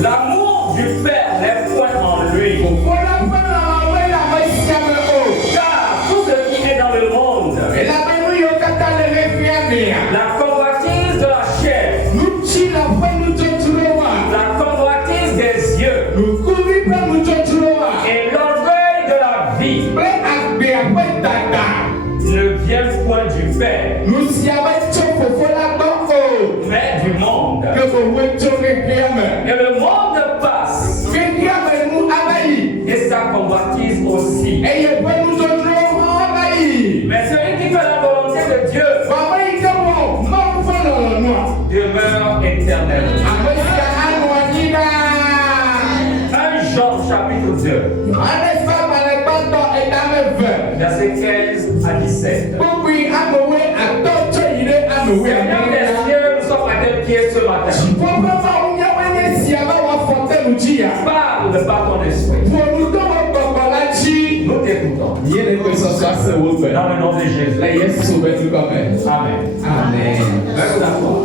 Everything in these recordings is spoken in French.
L'amour du Père n'est point en lui. Car tout ce qui est dans le monde, la convoitise de la chair, la convoitise des yeux et l'orgueil de la vie ne viennent point du Père, mais du monde. Et le monde passe, et sa convoitise aussi. Mais celui qui fait la volonté de Dieu demeure éternellement. 1 Jean chapitre 2, versets 15 à 17. Seigneur des cieux, nous sommes à tes pieds ce matin. Parle par ton esprit. Nous t'écoutons. Dans le nom de Jésus. Amen. Amen. Merci d'abord.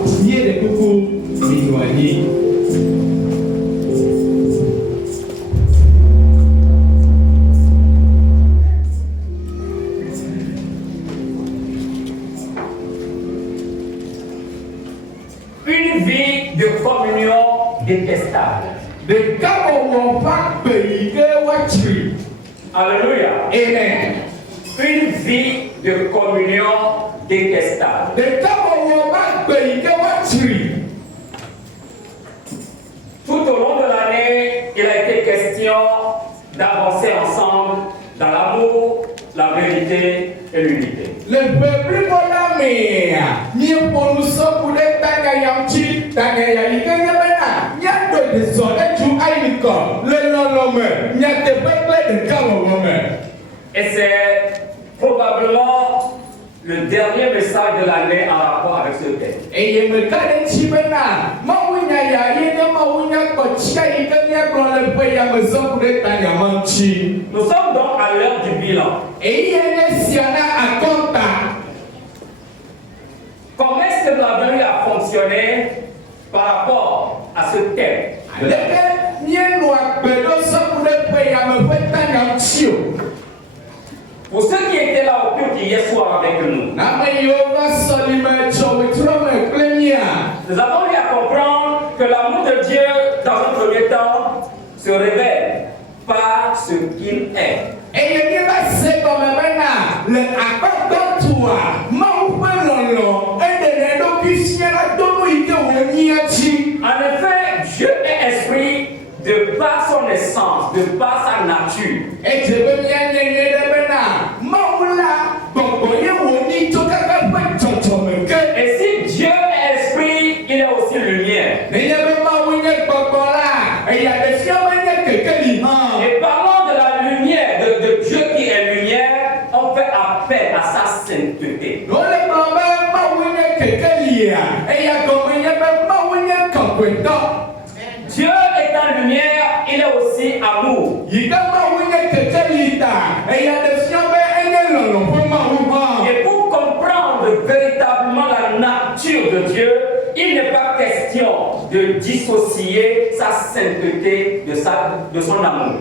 Une vie de communion détestable. Alléluia. Amen. Une vie de communion détestable. Tout au long de l'année, il a été question d'avancer ensemble dans l'amour, la vérité et l'unité. Le peuple Bolamea, ni pour nous sauver Tagayamchi, Tagayamikayamena, Yato de Soleil, tu aïko, le nom, Yate peuple de Kalomome. Et c'est probablement le dernier message de l'année en rapport avec ce thème. Et il me cadre Chibena, Mawunya Yayena, Mawunya Kochia, Ikania, pour le pays à me sauver Tagayamchi. Nous sommes donc à l'heure du bilan. Et il y a une siana à compta. Comment est-ce que la venue a fonctionné par rapport à ce thème? Pour ceux qui étaient là au culte hier soir avec nous, nous avons eu à comprendre que l'amour de Dieu, dans un premier temps, se révèle par ce qu'il est. En effet, Dieu est esprit de par son essence, de par sa nature. Et si Dieu est esprit, il est aussi lumière. Et parlant de la lumière, de Dieu qui est lumière, on fait appel à sa sainteté. Dieu étant lumière, il est aussi amour. Et pour comprendre véritablement la nature de Dieu, il n'est pas question de dissocier sa sainteté de son amour.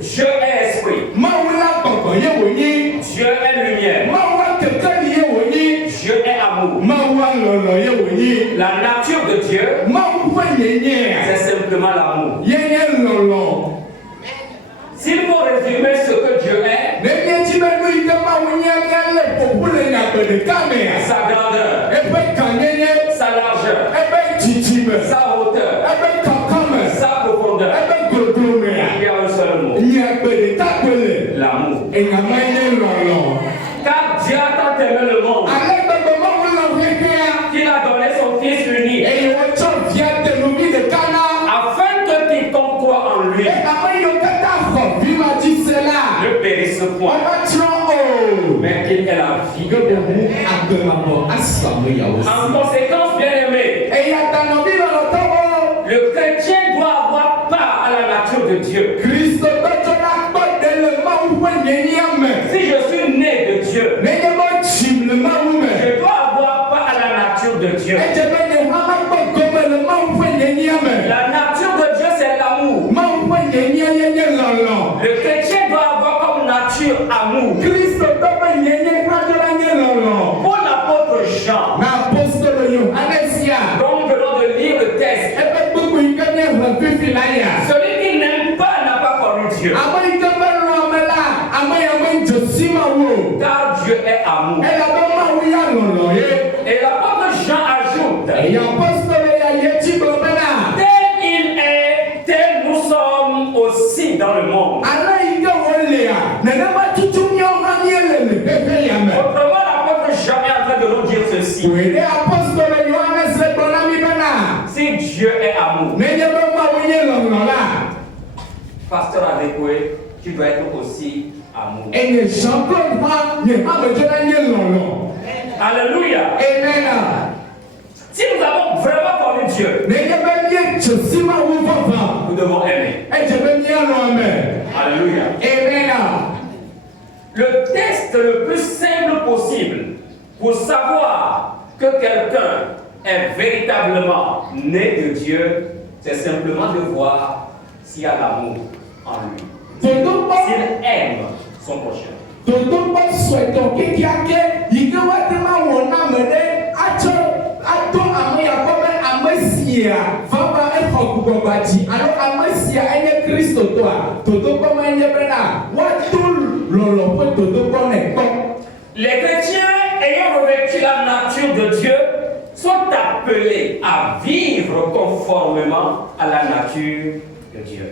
Dieu est esprit. Dieu est lumière. Dieu est amour. La nature de Dieu, c'est simplement l'amour. S'il faut résumer ce que Dieu est, sa grandeur, sa largeur, sa hauteur, sa profondeur, il y a un seul mot: l'amour. Car Dieu a tant aimé le monde qu'il a donné son Fils unique, afin que quiconque croit en lui ne périsse point, mais qu'il ait la vie. En conséquence, bien-aimé, le chrétien doit avoir part à la nature de Dieu. car Dieu est amour. Et l'apôtre Jean ajoute, tel il est, tel nous sommes aussi dans le monde. Autrement, l'apôtre Jean est en train de nous dire ceci. Si Dieu est amour, pasteur Adekoué, tu dois être aussi amour. Alléluia. Si nous avons vraiment connu Dieu, nous devons aimer. Alléluia. Le test le plus simple possible pour savoir que quelqu'un est véritablement né de Dieu, c'est simplement de voir s'il y a l'amour en lui. S'il aime son prochain. Les chrétiens ayant revêtu la nature de Dieu sont appelés à vivre conformément à la nature de Dieu.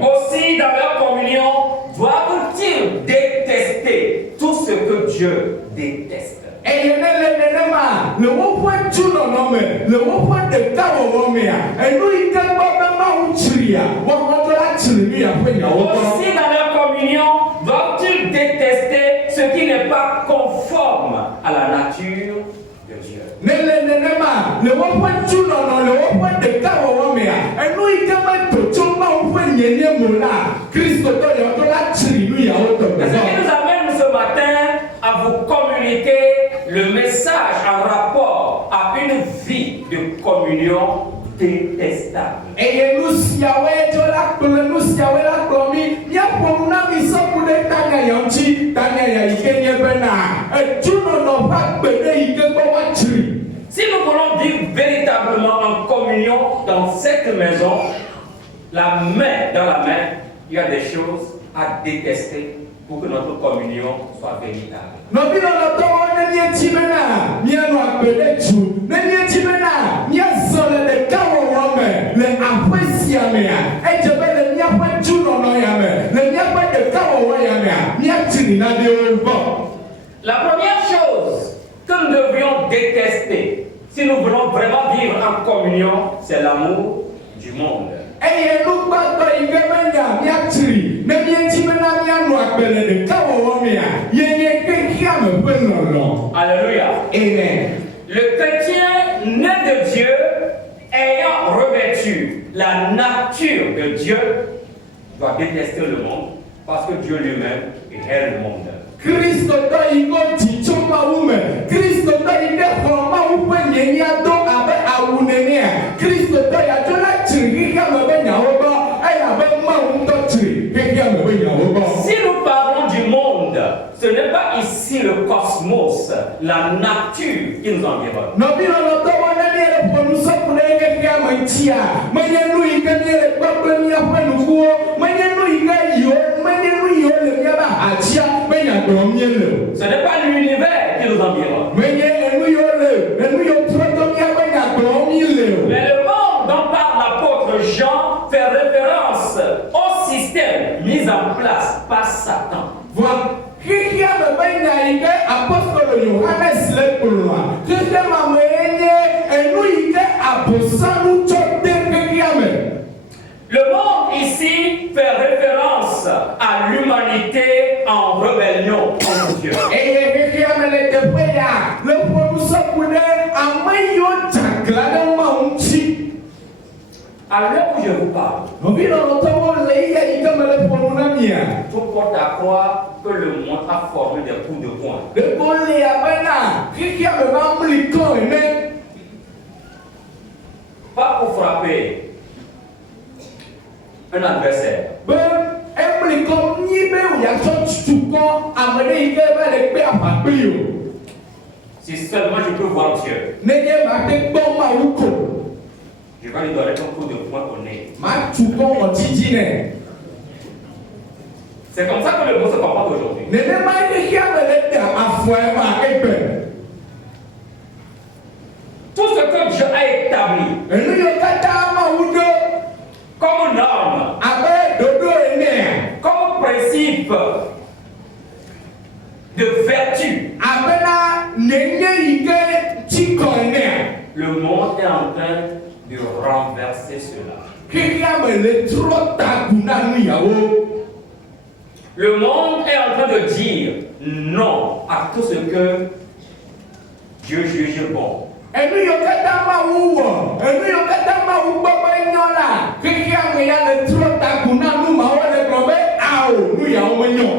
Aussi, dans leur communion, doivent-ils détester tout ce que Dieu déteste? Aussi, dans leur communion, doivent-ils détester ce qui n'est pas conforme à la nature de Dieu? Ce qui nous amène ce matin à vous communiquer le message en rapport à une vie de communion détestable. Si nous voulons vivre véritablement en communion dans cette maison, la main dans la main, il y a des choses à détester pour que notre communion soit véritable. La première chose que nous devrions détester si nous voulons vraiment vivre en communion, c'est l'amour du monde. Alléluia. Amen. Le chrétien né de Dieu, ayant revêtu la nature de Dieu, doit détester le monde parce que Dieu lui-même est le monde. Si nous parlons du monde, ce n'est pas ici le cosmos, la nature qui nous environne. Ce n'est pas l'univers qui nous environne. Mais le monde dont parle l'apôtre Jean fait référence au système mis en place par Satan. Le monde ici fait référence à l'humanité en rébellion contre Dieu. À l'heure où je vous parle, tout porte à croire que le monde a formé des coups de poing. Pas pour frapper un adversaire. Si seulement je peux voir Dieu, nenye mate gbɔ mawu ko je vais lui donner un coup de poing au nez. matu kɔ ɔtiti nɛ C'est comme ça que le monde se comporte aujourd'hui. nenema xexia me le da afɔe ma egbe Tout ce que Dieu a établi enu yiwo katã mawu ɖo comme norme, abe ɖoɖo enea comme principe de vertu, abena nenye yi ke tsikɔ enea le monde est en train de renverser cela. xexia me le trɔ taku na nu yawo. Le monde est en train de dire non à tout ce que Dieu juge bon. Enu yiwo katã mawu wɔ enu yiwo katã mawu gbɔ be nyɔ la xexia me ya le trɔ taku na nu mawo le gblɔ be ao nu yawo menyɔ.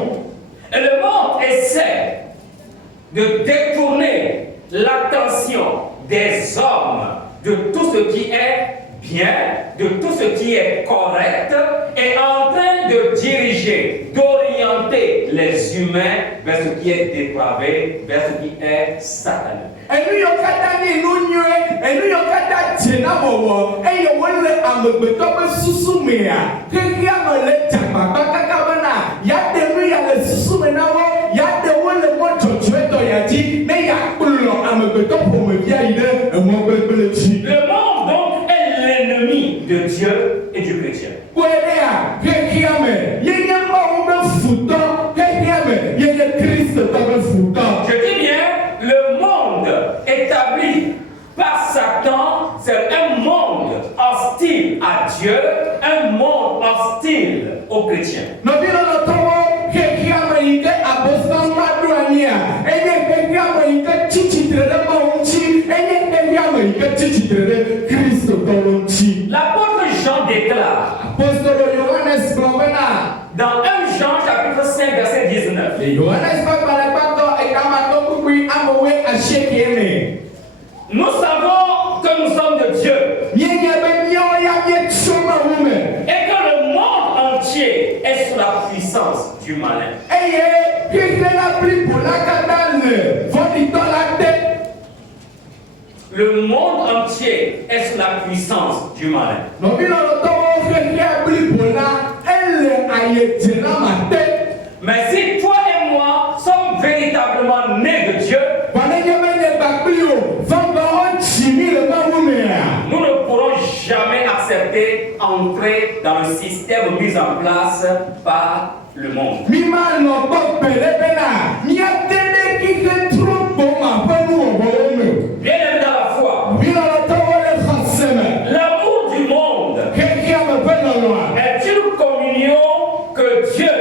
Et le monde essaie de détourner l'attention des hommes de tout ce qui est bien, de tout ce qui est correct, et en train de diriger, d'orienter les humains vers ce qui est dépravé, vers ce qui est satanique. Enu yiwo katã nye nu nyuie enu yiwo katã dzena wɔwɔ eye wole amegbetɔ ƒe susu mea xexia me le dzagbagba kaka bena yaɖe nu ya le susu me na wo yaɖe wo le mɔ dzɔdzɔetɔ ya dzi ne yakplɔ amegbetɔ ƒomevia yi ɖe emɔ gblẽgblẽ dzi. Le monde donc est l'ennemi de Dieu et du chrétien. Kpoedea xexia me yenye mawu be futɔ xexia me yenye kristotɔ be futɔ. Je dis bien, le monde établi par Satan, c'est un monde hostile à Dieu, un monde hostile aux chrétiens. Nɔvi lɔlɔtɔwo xexia me yi ke abosam ma ɖo anyia eye xexia me yi ke tsi tsitre ɖe Mawu ŋuti eye xexia me yi ke tsi tsitre ɖe kristotɔwo ŋuti. L'apôtre Jean déclare Apostolo Yohanes gblɔ bena dans 1 Jean chapitre 5 verset 19, le Yohanes ƒe gbalẽgbãtɔ ekamatɔ kpukpui amewoe asieke me. nous savons que nous sommes de Dieu Míenye be míawo ya míetso Mawu me et que le monde entier est sous la puissance du malin. eye xexe la blibo la katã le vɔ̃ɖitɔ la te. Le monde entier est sous la puissance du malin. Nɔvi lɔlɔtɔwo xexea blibo la ele ayedzela ma te. Mais si toi et moi sommes véritablement nés de Dieu, Vanenye be nye gbakpli o vɔvɔwo tsi mi le Mawu mea. nous ne pourrons jamais accepter entrer dans le système mis en place par le monde. Mi manɔ gbɔ gbe ɖe bena míate ɖe xixe trɔ gbɔma ƒe nuwɔwɔwo me. Bien-aimés dans la foi, Mi lɔlɔtɔwo le xɔse me. l'amour du monde Xexea me ƒe lɔlɔa est une communion que Dieu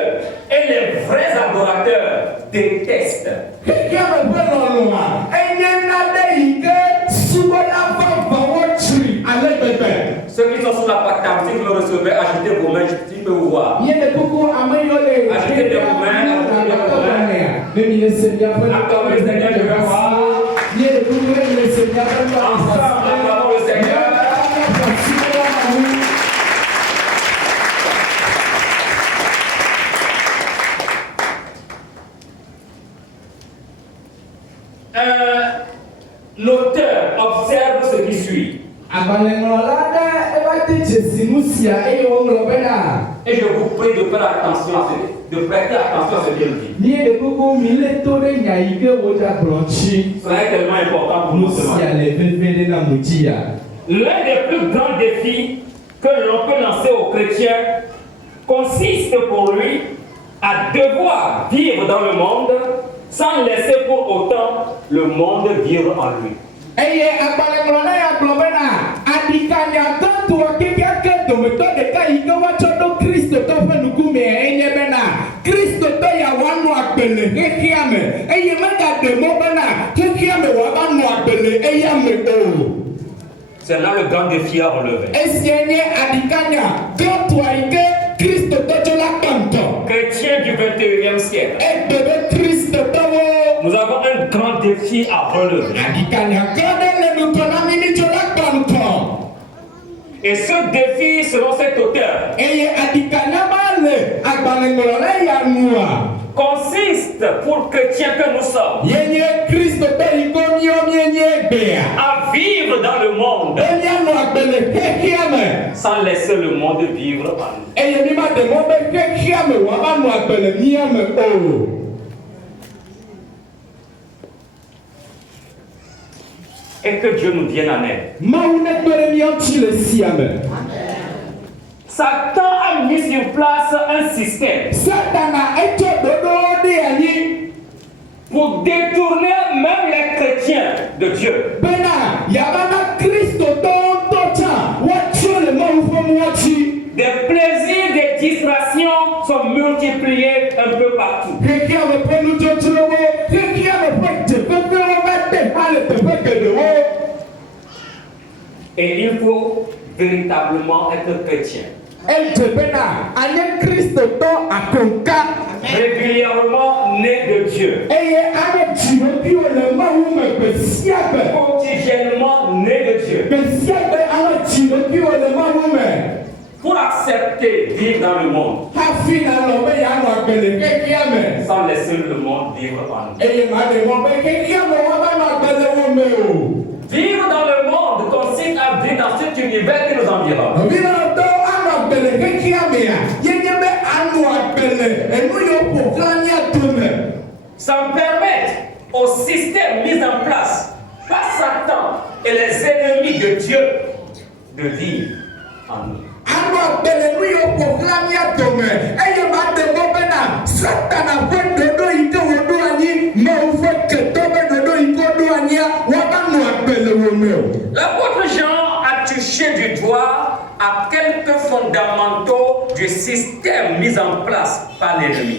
et les vrais adorateurs détestent. xexea me ƒe lɔlɔa enye naɖe yi ke subɔla vavãwo tsri ale gbegbe. Ceux qui sont sous la patate, si vous le recevez, agitez vos mains, je peux vous voir. Mie le kuku ame yiwo le Agitez des vos mains, agitez des vos mains. ne mi le Seigneur ƒe Acclamez le Seigneur, je vais voir. Mie le kuku ne mi le Seigneur ƒe Ensemble, acclamons le Seigneur. Un auteur observe ce qui suit. Agbalẽŋlɔla ɖe eva te dzesi nu sia eye woŋlɔ bena Et je vous prie de faire attention à ce, de prêter attention à ce qu'il dit. mie le kuku mi le to ɖe nya yi ke wodza gblɔ ŋuti. Cela est tellement important pour Nu nous ce sia matin. le veve ɖe na mu dzi ya. L'un des plus grands défis que l'on peut lancer aux chrétiens consiste pour lui à devoir vivre dans le monde sans laisser pour autant le monde vivre en lui. Eye agbalẽŋlɔla ya gblɔ bena aɖikanyagãtɔa kekeake dometɔ ɖeka yi ke woatsɔ ɖo kristotɔ ƒe ŋkumea enye bena kristotɔ ya woanɔ agbe le xexea me eye megaɖe mɔ bena xexea me wòava nɔ agbe le eya me o. C'est là le grand défi à relever. Esia nye aɖikanya gãtɔa yi ke kristotɔ tsɔ la kpɔ ŋutɔ. Chrétiens du 21e siècle, Egbe be kristotɔwo nous avons un grand défi à relever. aɖikanya gã ɖe le ŋgɔ na mi mi tsɔ la kpɔ ŋutɔ. Et ce défi, selon cet auteur, Eye aɖikanya ma le agbalẽŋlɔla ya nua consiste pour chrétiens que nous sommes yenye kristotɔ yi ke à vivre dans le monde sans laisser le monde vivre en nous. Et que Dieu nous vienne en aide. Satan a mis sur place un système pour détourner même les chrétiens de Dieu. Des plaisirs, des distractions sont multipliés un peu partout. Et il faut véritablement être chrétien. Régulièrement né de Dieu. Quotidiennement né de Dieu. Pour accepter vivre dans le monde sans laisser le monde vivre en nous. Vivre dans le monde consiste à vivre dans cet univers qui nous environne. Sans permettre au système mis en place par Satan et les ennemis de Dieu de vivre en nous. L'apôtre Jean a touché du doigt à quelques fondamentaux du système mis en place par l'ennemi.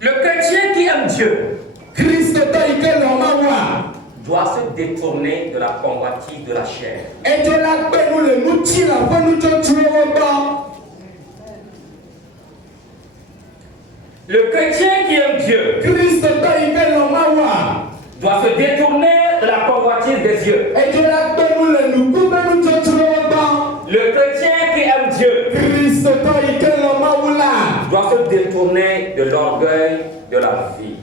Le chrétien qui aime Dieu doit se détourner de la convoitise de la chair. Le chrétien qui aime Dieu doit se détourner de la convoitise des yeux. Le chrétien qui aime Dieu doit se détourner de l'orgueil de la vie.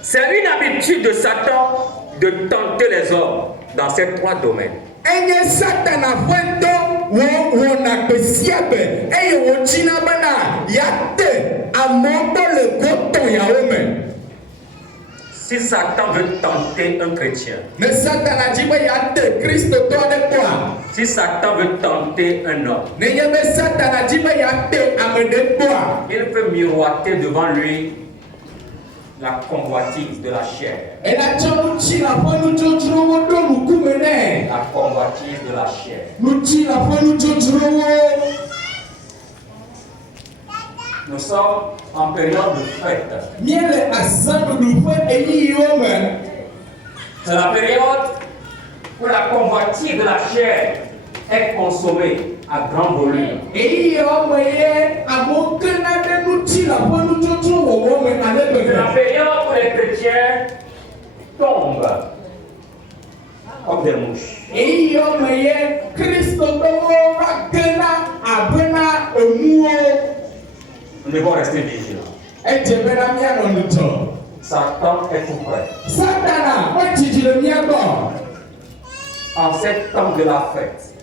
C'est une habitude de Satan de tenter les hommes dans ces trois domaines. Si Satan veut tenter un chrétien, si Satan veut tenter un homme, il peut miroiter devant lui la convoitise de la chair. La convoitise de la chair. Nous sommes en période de fête. C'est la période où la convoitise de la chair est consommée à grand volume. C'est la période où les chrétiens tombent comme des mouches. Nous devons rester vigilants. Satan est tout prêt. En cet temps de la fête,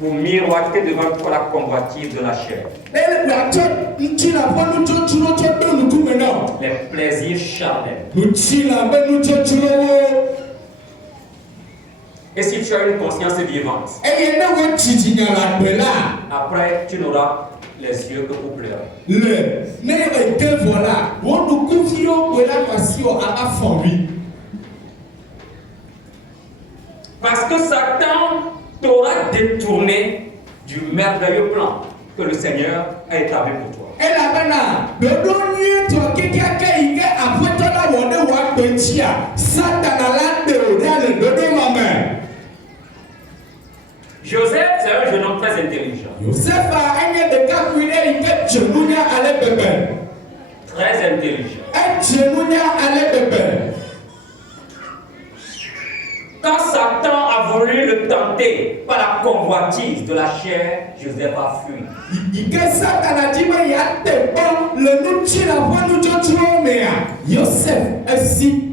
vous miroitez devant la convoitise de la chair. Les plaisirs charnels. Et si tu as une conscience vivante, après tu n'auras les yeux que pour pleurer. Parce que Satan t'aura détourné du merveilleux plan que le Seigneur a établi pour toi. Joseph, c'est un jeune homme très intelligent. Très intelligent. tenté par la convoitise de la chair, Joseph a fui. Ike Satana di me ya te kpɔ le nutsi la ƒe nudzɔdzɔwo mea, Yosef esi.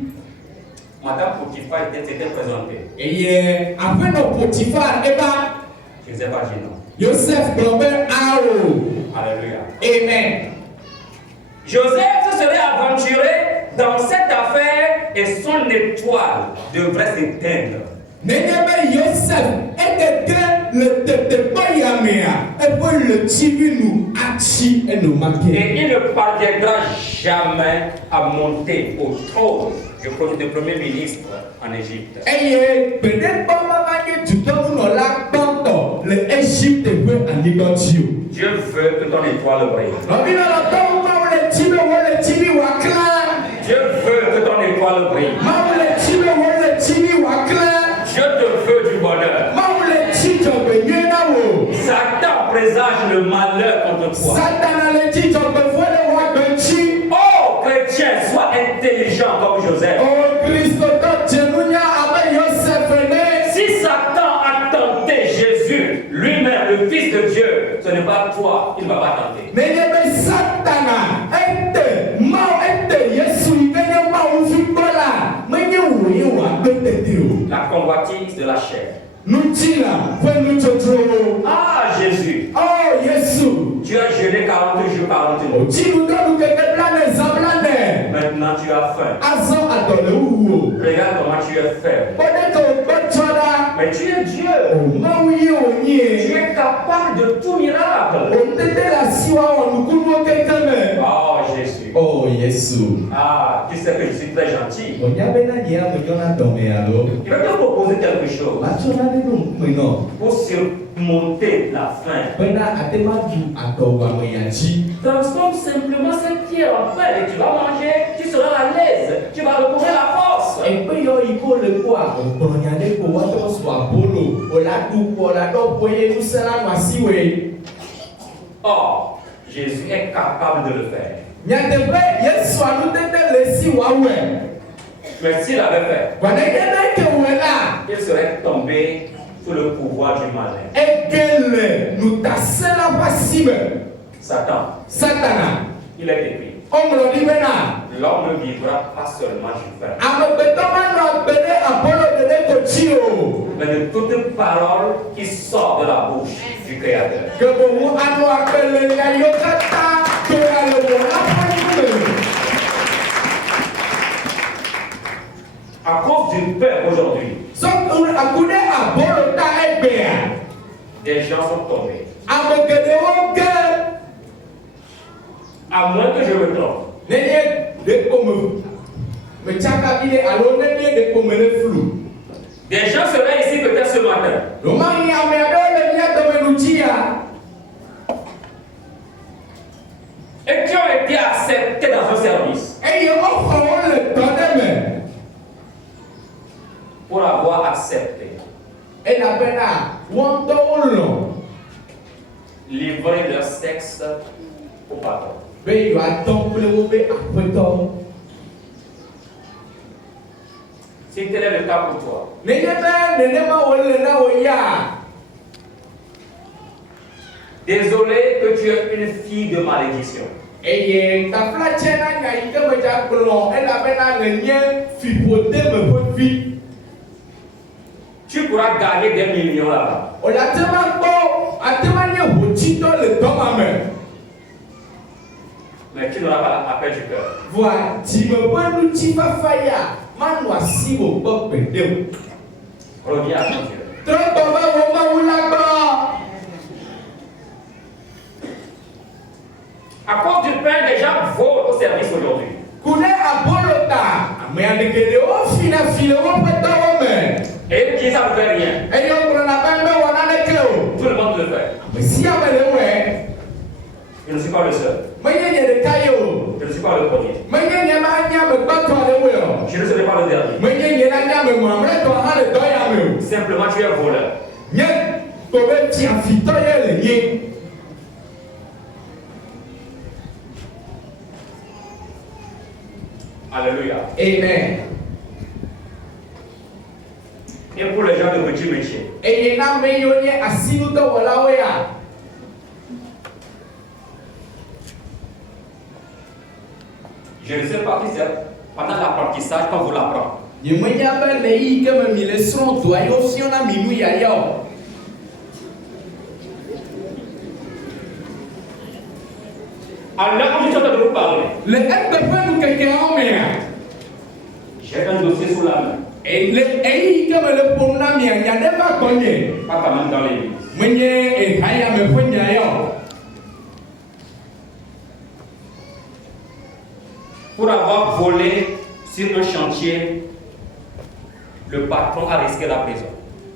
Madame Potiphar s'était présentée. Eye aƒenɔ Potifar eva. Joseph a dit non. Yosef gblɔ be awo. Alléluia. Amen. Joseph se serait aventuré dans cette affaire et son étoile devrait s'éteindre. Nenye be Yosef ekeke le tetekpɔ ya mea, eƒe le tsivinu atsi enumake. Et il ne parviendra jamais à monter au trône de premier ministre en Égypte. Eye gbeɖekpɔ mava nye dudɔnunɔla gbãtɔ le Égypte ƒe anyigba dzi o. Dieu veut que ton étoile brille. Nɔvinɔlɔtɔwo mawo le tsi be wole tsi bi wòaklã. Dieu veut que ton étoile brille. Mawu le tsi be wole tsi bi wòaklã. Dieu te veut du bonheur. Mawu le tsi dzɔgbenyuie na wò. Satan présage le malheur contre toi. Satana le tsi dzɔgbevɔ le wòagbe ŋtsi. Oh, chrétien, sois intelligent comme Joseph. O Kristotɔ dze nunya abe Yosef ene. Si Satan a tenté Jésus, lui-même, le Fils de Dieu, ce n'est pas toi, il ne va pas tenter. Nenye be Satana ete Mawu ete Yesu yi ke nye Mawu vi gbɔ la, menye wò ye wòagbe tete o. La convoitise de la chair. Nutsi la ƒe nutsotsowo. Ah, Jésus, Oh Yesu. tu as jeûné 40 jours, 40 nuits. Tsinudɔnu keke blanɛ zãblanɛ. Maintenant, tu as faim. Azɔ adɔ le wuwu o. Regarde comment tu es faible. Kpɔɖe ke wòkpɔ tsɔ ɖa. Mais tu es Dieu. Mawu ye Tu wònyie. es capable de tout miracle. Wòtete le asiwa wɔ nukunuwo keke me. Oh, Jésus. Oh Yesu. Ah, tu sais que je suis très gentil. Wònya bena nye ame nyɔna dɔme alo. Je vais te proposer quelque chose Matsɔ naɖe ɖo ŋkume nɔ. pour surmonter la faim. Bena ate ma du adɔwame ya dzi. Transforme simplement cette pierre en pain et tu vas manger, tu seras à l'aise, tu vas retrouver la force. Egbe yɔ yi ko le kpɔa, ògbɔnya ɖe ko woatɔ sɔ abolo. Wòla ɖu kpɔ la ɖɔ ƒe ye ŋusẽ la nɔ asiwoe. Or, Jésus est capable de le faire. Nyateƒe Yesua nutete le esi wòawɔe. Mais s'il avait fait, Gɔneke ne ke wɔe la, il serait tombé sous le pouvoir du malin. ege le nutasẽla ƒe asi me. Satan, Satana, il est écrit. ɔŋlɔ ɖi bena L'homme ne vivra pas seulement du pain, amegbetɔ manɔ agbe ɖe abolo ɖeɖe ko dzi o. mais de toute parole qui sort de la bouche du Créateur. Ke boŋu anɔ agbe le nya yiwo katã toa le wɔla ƒe ŋkume. À cause du pain aujourd'hui, Sɔ aku ɖe abolo ta egbea. des gens sont tombés. Ame geɖewo ge. À moins que je me trompe, Nenye ɖeko me tsaka vi ɖe alo nenye ɖeko me ne flu. des gens seraient ici peut-être ce matin. Lomani ame aɖewo le mía dome nutsi ya. Et qui ont été acceptés dans un service Eye woxɔ le dɔ ɖe me. pour avoir accepté, Elabena wɔntɔwo lɔ̃ livrer leur sexe au patron. be yewoatɔ kple woƒe aƒetɔ. Si tel est le cas pour toi, Nenye be nenema wòle na wò ya. désolé que tu es une fille de malédiction. Eye taflatse na nya yi ke me dza gblɔ elabena nye fiƒode me ƒe vi. Tu pourras gagner des millions là-bas. Wòle ate ma gbɔ, ate ma nye hotsitɔ le dɔma me. Mais tu n'auras pas l'appel du cœur. Voa dzime ƒe ŋutifafa ya manɔ asi wò gbɔ gbeɖe o. Reviens à ton Dieu. Trɔ gbɔ be wò Mawu la gbɔ. À cause du pain, les gens volent au service aujourd'hui. Ku ɖe abolo ta, ame geɖewo fina fi le woƒe dɔwɔ me. Et ils disent ça ne fait rien. Eye wogblɔna be mewɔ naneke o. Tout le monde le fait. Ame sia ame le wɔe. Je ne suis pas le seul. Menye nye ɖeka ye o. Je ne suis pas le premier. Menye nye ma nye ame gbãtɔ le wɔe o. Je ne serai pas le dernier. Menye nye la nye ame mamlɛtɔ hã le dɔ ya me o. Simplement, tu es voleur. Nye ko be fiafitɔ ye le nye. Alléluia. Amen. Et pour les gens de Dieu me tienne. eye na me yo nye asinu to wala we ya. Je ne sais pas si c'est pendant l'apprentissage quand vous l'apprenez. Ye me nya be le yi ke me mi le sron do ayo si ona mi nu ya yo. Alors, quand je suis en train de vous parler, Le ekpe pe nu keke o me ya. j'ai un dossier sous la main, E le eyi ke me le pom na mi ya nya de va konye. pas quand même dans l'église. Me nye e haya me fo nya yo. Pour avoir volé sur un chantier, le patron a risqué la prison.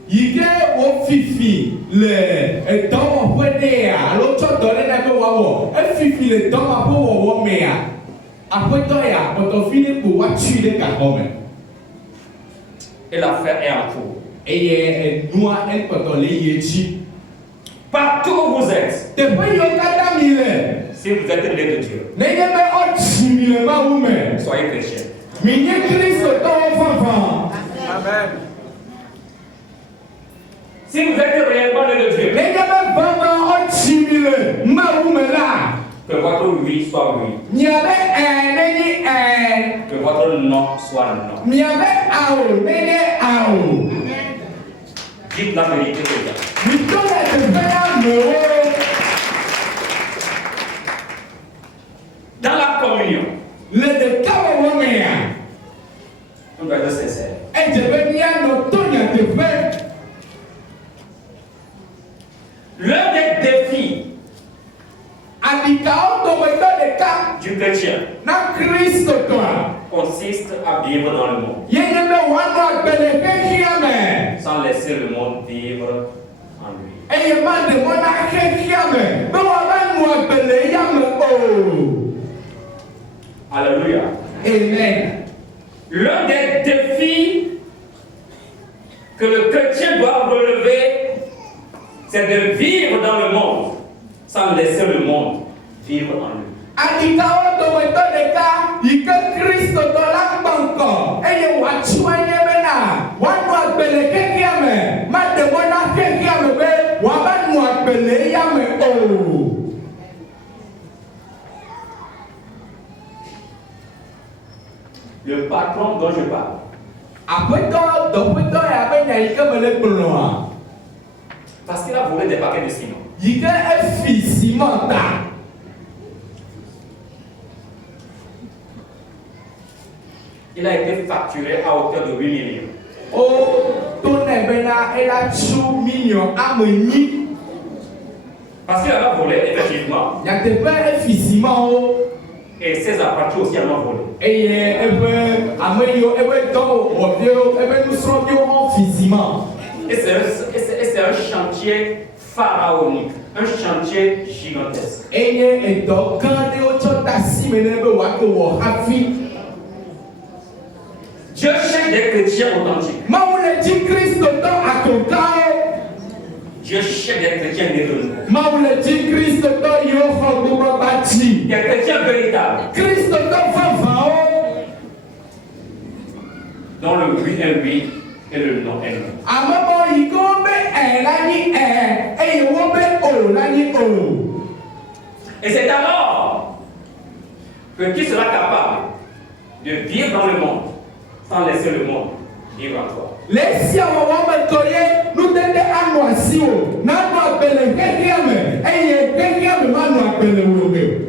Yike wo fifi le edɔwɔ ƒe ɖe ya alo tsɔ dɔ ɖe na be woawɔ efifi le dɔwɔ ƒe wɔwɔ me ya aƒetɔ ya kpɔtɔfi ɖe ko woatui ɖe gaxɔ me Et l'affaire est en cours. eye enua ekpɔtɔ le yie dzi. Partout où vous êtes, Teƒe yiwo katã mi le si vous êtes né de Dieu, nenye be ɔtsi mi le Mawu me soyez chrétien. mi nye kristotɔwo vavã. Amen. Si vous êtes réellement né de Dieu, Nenye be vavã ɔtsi mi le Mawu me la que votre oui soit oui, miabe nenyi que votre non soit non. miabe awo nenye awo. Dites la vérité aux gens. Mito le teƒe ya mewo. Dans la communion, Le ɖeka wɔwɔ me ya on doit être sincère. edze be míanɔ to nyateƒe. L'un des défis Adikawo dometɔ ɖeka du chrétien na kristotɔa consiste à vivre dans le monde, yenye be wòanɔ agbe le xexia me sans laisser le monde vivre en lui. eye maɖe mɔ na xexia me be wòava nɔ agbe le eya me o. Alléluia. Amen. L'un des défis que le chrétien doit relever, c'est de vivre dans le monde sans laisser le monde vivre en lui. Adikawo dometɔ ɖeka yi ke kristotɔ la kpɔ ŋkɔ eye wòatsua nye bena wòanɔ agbe le xexia me maɖe mɔ na xexia me be wòava nɔ agbe le eya me o. Le patron dont je parle, Aƒetɔ dɔƒetɔ ya be nya yi ke me le gblɔa parce qu'il a volé des paquets de ciment, yi ke efi simɔ ta il a été facturé à hauteur de 8 millions. o to nɛ bena ela tsu miliɔn ame nyi Parce qu'il a volé, effectivement, nyateƒe efi simɔwo et ses apprentis aussi en ont volé. eye ebe ame yiwo ebe dɔwɔviwo ebe nusrɔ̃viwo hã fi simɔ. Et c'est un chantier pharaonique, un chantier gigantesque. Eye edɔ gã ɖewo tsɔ ta si me ne be wòake wɔ hafi. Dieu cherche des chrétiens authentiques. Mawu le dzi kristotɔ atɔkawo. Dieu cherche des chrétiens nés de nouveau. Mawu le dzi kristotɔ yiwo xɔ gbogbo dzi. Des chrétiens véritables, Kristotɔ vavãwo. dont le oui est oui et le non est non. Amebɔ yi ke wobe la nyi eye wobe o la nyi o. Et c'est alors que qui sera capable de vivre dans le monde sans laisser le monde vivre en toi. Le esia wɔwɔ me tɔ ye nudede anɔ asi o. Nanɔ agbe le xexia me eye xexia me manɔ agbe le wò me.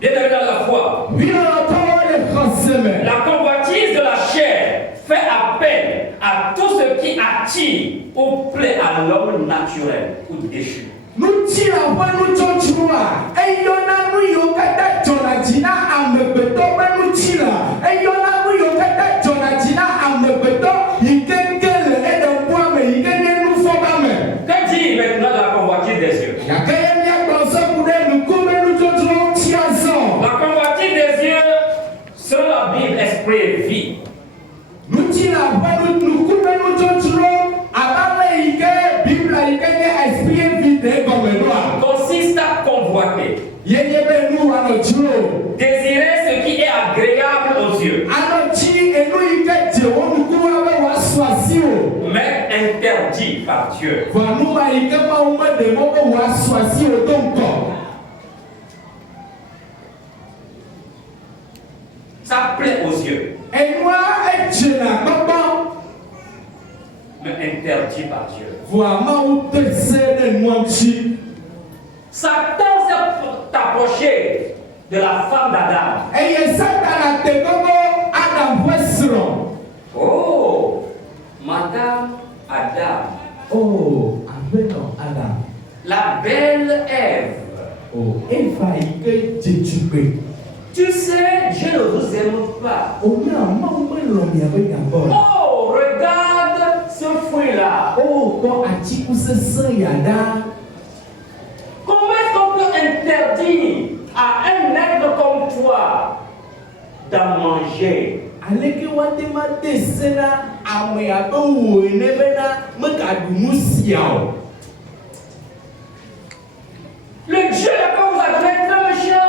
Bien-aimés dans la foi, Wiɔtɔwo le xɔse me. la convoitise de la chair fait appel à tout ce qui attire ou plaît à l'homme naturel ou déchu. Nutsila ƒe nutsɔtsrɔ̃a eyɔna nu yiwo katã dzɔna dzi na amegbetɔ ƒe nutsila eyɔna nu yiwo katã dzɔna dzi na amegbetɔ yi ke ke le eɖeƒua me yi ke nye nufɔba me. Que dit maintenant la convoitise des yeux? Gake ye míagblɔ sɔku ɖe nuku ƒe nutsɔtsrɔ̃ ŋuti azɔ. La convoitise des yeux, selon la Bible, esprit et vie. Nutsila ƒe nuku ƒe nutsɔtsrɔ̃ abe yi ke Bibla yi ke nye esprit vi de gɔme ɖoa. Consiste à convoiter, Yenye be nu anɔ dzro. désirer ce qui est agréable aux yeux, Anɔ dzi enu yi ke dze wo nuku wa be wòasu asi o. mais Dieu. Ça plaît aux yeux, mais interdit par Dieu. Satan s'est approché de la femme d'Adam. Oh, Madame Adam. Oh, Adam. La belle Ève. Oh, Eva, tu sais, Dieu ne vous aime pas. Oh, regarde ce fruit-là. Oh, comment est-ce qu'on peut interdire à un être comme toi d'en manger? Le Dieu là que vous adorez est très méchant.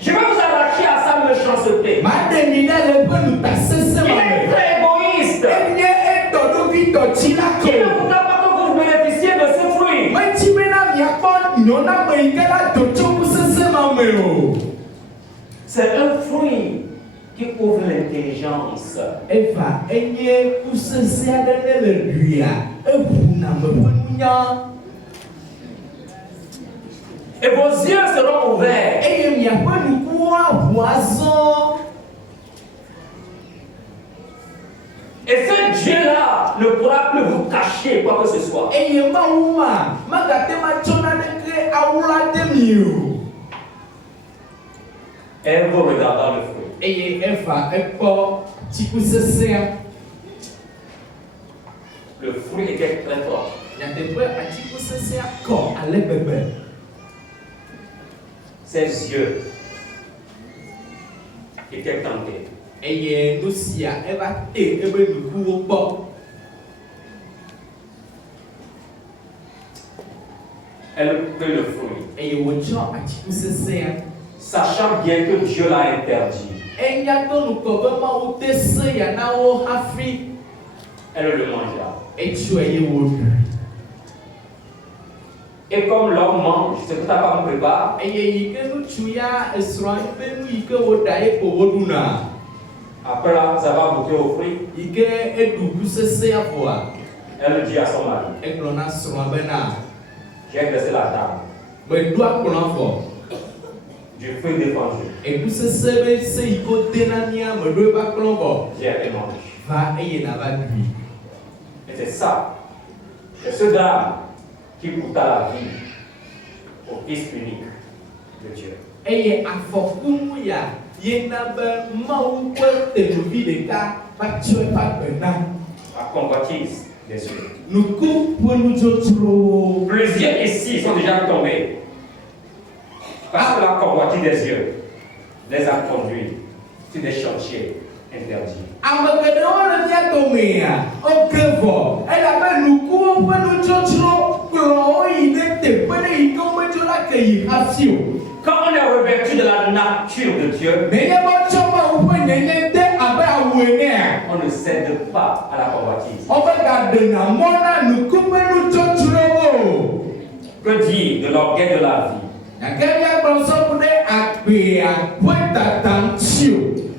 Je vais vous arracher à sa méchanceté. Il est très égoïste. Il ne voudra pas que vous bénéficiez de ce fruit. C'est un fruit qui ouvre l'intelligence. Et vos yeux seront ouverts. Et ce Dieu-là ne pourra plus vous cacher quoi que ce soit. Elle vous regardera le fruit. Le fruit était très fort. Ses yeux étaient tentés. Elle prit le fruit, sachant bien que Dieu l'a interdit. Elle le mangea. Et comme l'homme mange, c'est tout à fait comme prépare. Après là, ça va goûter au fruit. Elle dit à son mari, j'ai dressé la table du fruit défendu. J'ai été mangé. Et c'est ça. C'est ce drame qui coûta la vie au Fils unique de Dieu. La convoitise des yeux. Plusieurs ici sont déjà tombés parce que la convoitise des yeux les a conduits sur des chantiers interdits. Quand on est revêtu de la nature de Dieu, on ne cède pas à la convoitise. Que dire de l'orgueil de la vie?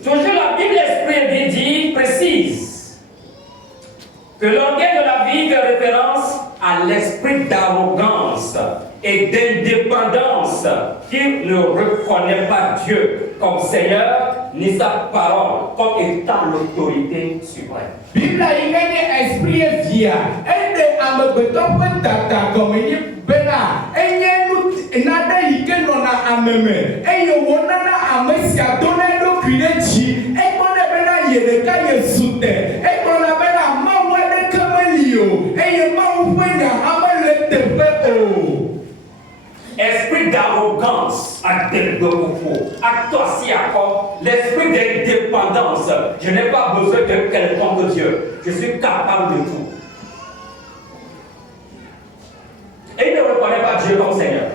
Toujours la Bible précise que l'orgueil de la vie fait référence à l'esprit d'arrogance et d'indépendance qui ne reconnaît pas Dieu comme Seigneur ni sa parole comme étant l'autorité suprême. Bible esprit via et ambeto tata comme ni bena enye nada yike nona ameme eyo wonana amesia donelo kirechi e kone bena yeleka yesute e kona bena mawe de kamelio e mawe bena amele tepe o. Esprit d'arrogance à l'esprit d'indépendance. Je n'ai pas besoin de quelqu'un de Dieu. Je suis capable de tout. Et il ne reconnaît pas Dieu comme Seigneur.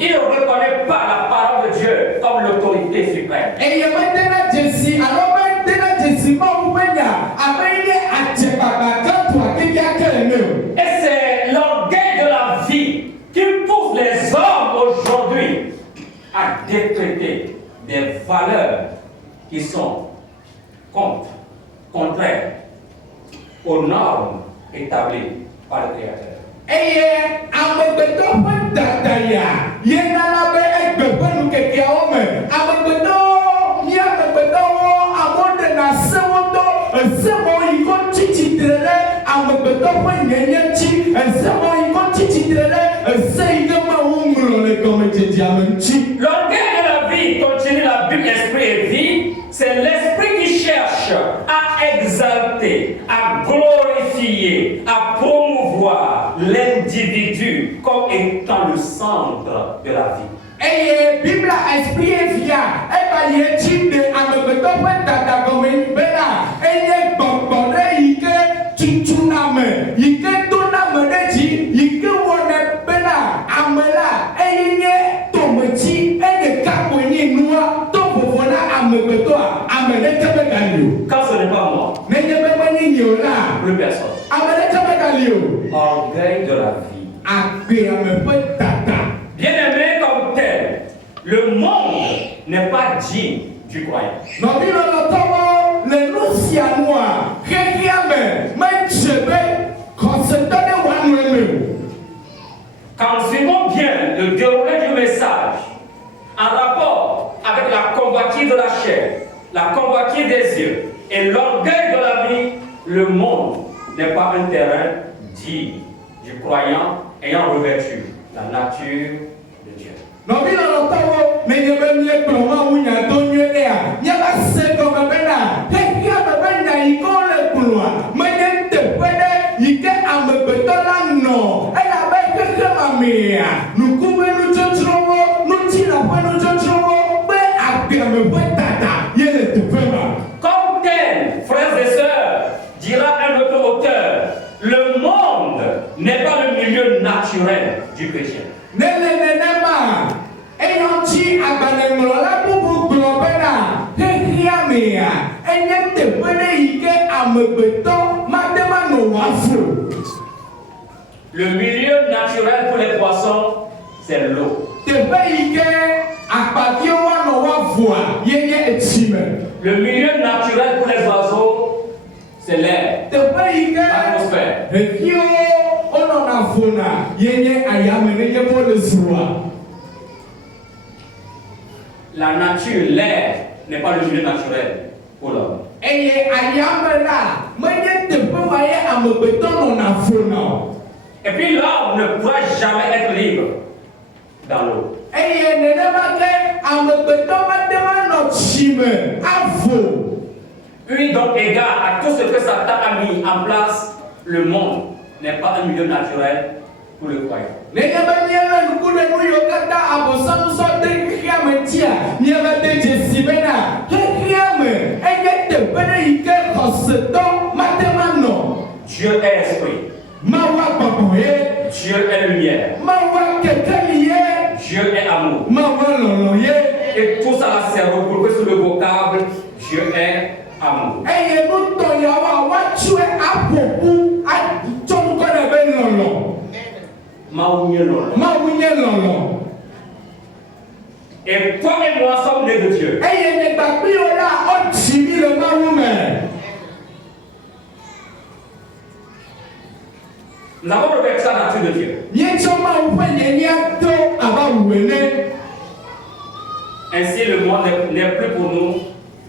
Il ne reconnaît pas la parole de Dieu comme l'autorité suprême. à décréter des valeurs qui sont contraires aux normes établies par le Créateur. Eye amegbetɔ ƒe dadaya yenana be egbe ƒe nukekeawo me amegbetɔwo nye amegbetɔwo amewo ɖena sewo to esemɔ yi ko tsi tsitre ɖe amegbetɔ ƒe nyenye ŋuti esemɔ yi ko tsi tsitre ɖe ese yi ke Mawu ŋlɔ le gɔmedzedzea me ŋuti. L'orgueil de la vie, continue la Bible Esprit et Vie, c'est l'esprit qui cherche à exalter, à glorifier, à promouvoir l'individu comme étant le centre de la vie. Eye Biblia esprit evia eba ye tsi de amegbetɔ ƒe dada gɔme bena enye gbɔgbɔ ɖe yi ke tutuna me yi ke dona me ɖe dzi yi ke wɔnɛ bena ame la eye nye tometi eɖeka koe nye nua to vovo na amegbetɔa ame ɖeke megali o. Quand ce n'est pas moi, Nenye be menye nye o la plus personne. ame ɖeke megali o. Orgueil de la vie. Agbeame ƒe dada. Bien-aimé comme tel, le monde n'est pas digne du croyant. Nɔvi lɔlɔtɔwo le nu sia nua xexea me medze be xɔsetɔ ɖe woanɔe me o. Quand nous suivons bien le déroulé du message en rapport avec la convoitise de la chair, la convoitise des yeux et l'orgueil de la vie, le monde n'est pas un terrain digne du croyant ayant revêtu la nature de Dieu. Nɔvi lɔlɔtɔwo nenye be míekplɔ Mawu nya do nyuie ɖea míava se gɔme bena xexea me be nya yi ke wole kplɔa menye teƒe ɖe yi ke amegbetɔ la nɔ elabe xexea memea nuku be nutsɔtsrɔ̃wo nutsila ƒe nutsɔtsrɔ̃wo kple agbeame ƒe dada ye le teƒe ma. Comme tel, frères et sœurs, dira un autre auteur, le monde n'est pas le milieu naturel du chrétien. Ne le nenema eyɔ ŋuti agbalẽŋlɔla bubu gblɔ bena xexea mea enye teƒe ɖe yi ke amegbetɔ mate manɔ wòaflo. Le milieu naturel pour les poissons, c'est l'eau. Teƒe yi ke akpaviwo woanɔ woavoa ye nye etsi me. Le milieu naturel pour les oiseaux, c'est l'air, Teƒe yi ke l'atmosphère. ɖeviwo wonɔna vona ye nye ayame nenye be wole zua. La nature, l'air, n'est pas le milieu naturel pour l'homme. Eye ayame la menye teƒe ma ye amegbetɔ nɔna vona o. Et puis l'homme ne pourra jamais être libre dans l'eau. Eye nenema ke amegbetɔ mate manɔ tsi me avo. Eu donc égard à tout ce que Satan a mis en place, le monde n'est pas un milieu naturel pour le croyant. Nenye be míele nuku ɖe nu yiwo katã abɔsɔnu sɔ de xexea me ŋutia míeva de dzesi bena xexea me enye teƒe ɖe yi ke xɔsetɔ mate manɔ. Dieu est esprit. Mawu agbɔgbɔ ye. Dieu est lumière. Mawu kekeli ye. Dieu est amour. Mawu lɔlɔ ye. Et tout ça s'est regroupé sous le vocable Dieu est amour. Eye nutɔ yawoa woatsɔe aƒoƒu atsɔ ŋkɔ ɖe be lɔlɔ. Mawu nye lɔlɔ. Mawu nye lɔlɔ. Et toi et moi sommes nés de Dieu. Eye ne gbagbliwo la wotsi mi le Mawu me. Nous avons revêtu la nature de Dieu. Míetsɔ Mawu ƒe nyenya to abe awu ene. Ainsi, le monde n'est plus pour nous